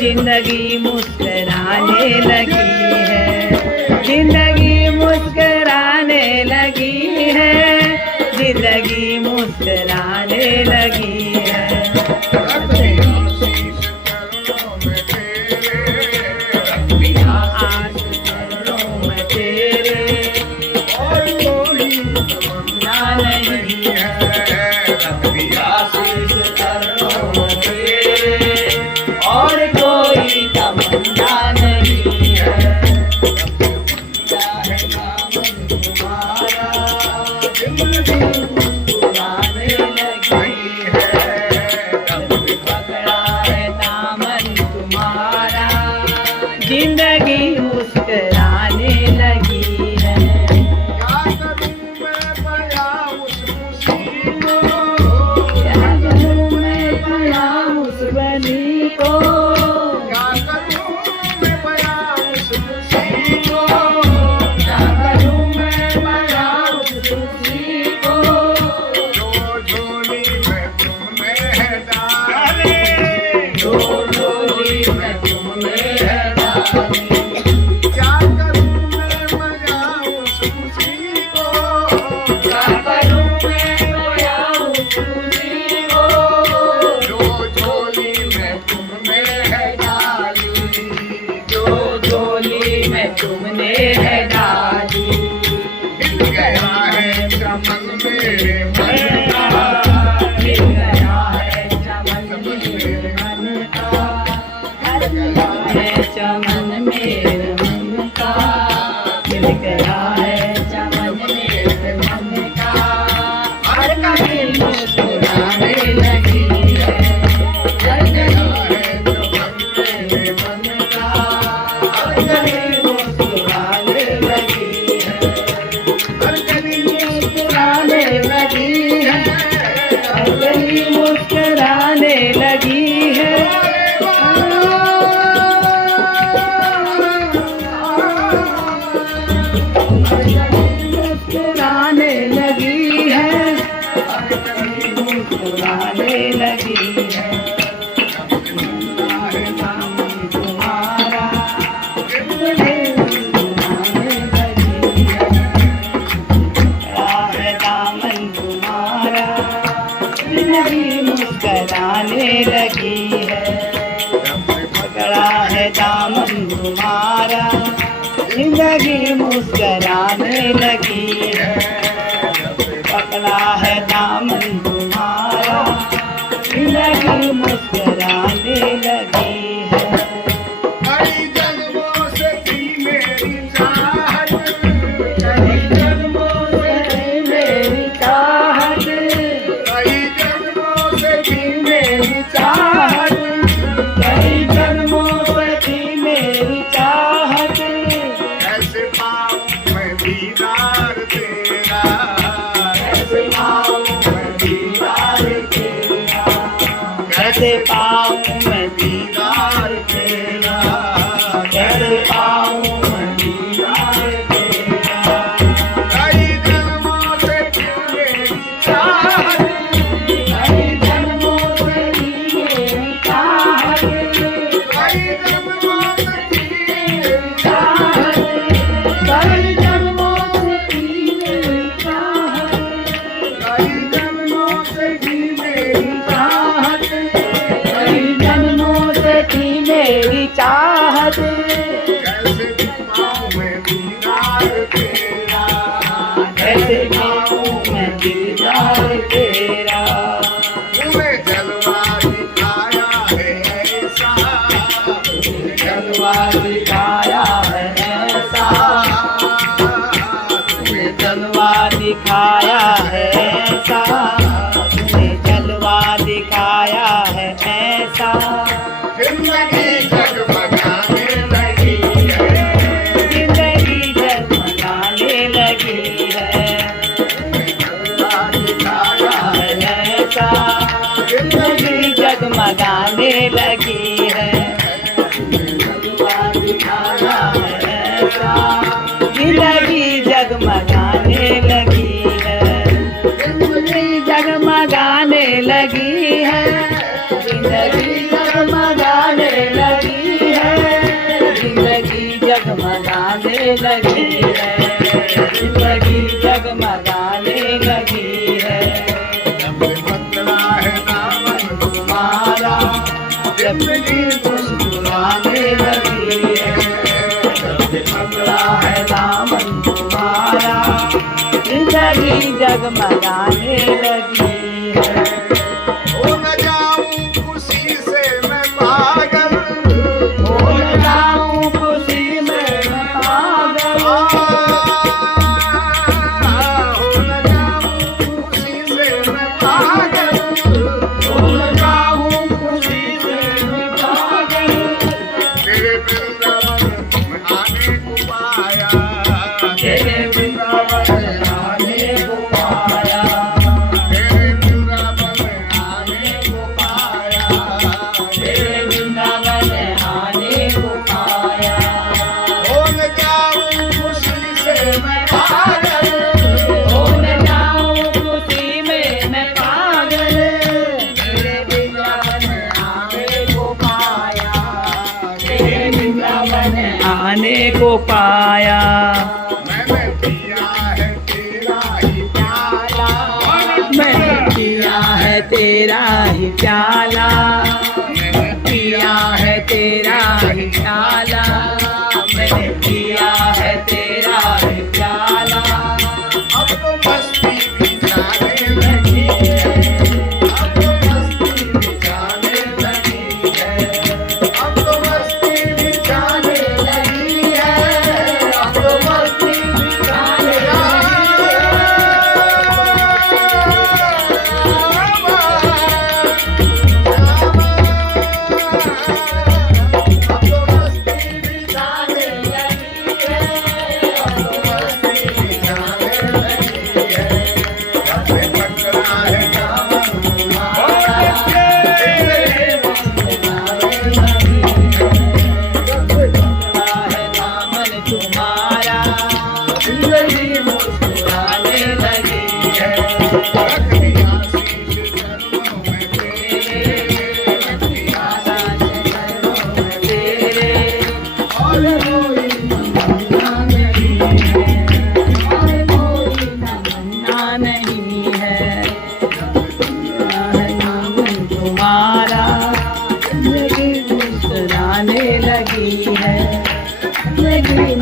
जिंदगी मुस्कुराने लगी है, जिंदगी मुस्कुराने लगी है, जिंदगी मुस्कुराने लगी है। जिंदगी मुस्कुराने लगी है। क्या करूं मैं भला उस बनी को, क्या करूं मैं भला उस खुशी को, क्या करूं मैं भला उस खुशी को, जो झोली में तुमने डाले, जो झोली में तुमने क्या करूं मैं मजा उस खुशी को, क्या करूं मैं मजा उस खुशी को, जो झोली में तुमने है डाली, जो झोली में तुमने है डाली। मिल गया है चमन मेरे मन का, मिल गया है चमन मेरे मन का, मिल गया है चमन मेरे मन का, मिल गया है चमन मेरे मन का। हर कभी मुस्कुराने लगी है, हर कभी मेरे मन का, हर कभी मुस्कुराने लगी है, हर कभी मुस्कुराने लगी है, हर कभी मुस्कुराने लगी है। मुस्कुराने लगी है, मुस्कुराने लगी है। तुम्हारा दामन तुम्हारा, जिंदगी मुस्कुराने लगी है, पकड़ा है दामन तुम्हारा, जिंदगी मुस्कुराने लगी है, पकड़ा है दामन तुम्हारा, जिंदगी मुस्कुराने लगी है। कई जन्मों से थी मेरी चाहत, कई जन्मों से थी मेरी चाहत, कई जन्मों से थी मेरी चाहत, कई जन्मों से थी मेरी चाहत। कैसे पाऊं मैं दीदार तेरा, कैसे पाऊं मैं दीदार तेरा, कैसे पाऊं मैं दीदार तेरा, कैसे पाऊं मैं दीदार तेरा। कई जन्मों से थी मेरी चाहत, कई जन्मों से थी मेरी चाहत, कई जन्मों से थी मेरी चाहत। दिखाया है ऐसा, तूने जलवा दिखाया है ऐसा, तूने जलवा दिखाया है ऐसा। जिंदगी जगमगाने लगी है, जिंदगी जगमगाने लगी है, जलवा दिखाया है ऐसा, जिंदगी जगमगाने लगी है, जलवा दिखाया है ऐसा, जिंदगी जगमगाने लगी है, जिंदगी जगमगाने लगी है, जिंदगी जगमगाने लगी है, जिंदगी जगमगाने लगी है, जिंदगी जगमगाने लगी है। जब पकड़ा है दामन तुम्हारा जिंदगी मुस्कुराने लगी है, जब पकड़ा है दामन तुम्हारा जिंदगी जगमगाने लगी है। हो न जाऊं खुशी से मैं पागल, हो न जाऊं खुशी में मैं पागल, हो न जाऊं खुशी से मैं पागल, हो न जाऊं खुशी से मैं पागल, तेरे वृंदावन में आने को पाया, तेरे वृंदावन आने को पाया, तेरे वृंदावन में आने को पाया, तेरे वृंदावन आने को पाया। हो न जाऊं खुशी से मैं पागल, हो न जाऊं खुशी में मैं पागल, तेरे वृंदावन आने को पाया, तेरे वृंदावन आने को पाया। मैंने पिया है तेरा ही प्याला, मैंने पिया है तेरा ही प्याला, मैंने पिया है तेरा ही प्याला, मैंने पिया है तेरा ही प्याला। अब तो मस्ती भी जाने लगी है, अब तो मस्ती भी जाने लगी है, अब तो मस्ती भी जाने लगी है, अब तो मस्ती भी जाने लगी है। नहीं है तुम्हारा, जिंदगी मुस्कुराने लगी है, जिंदगी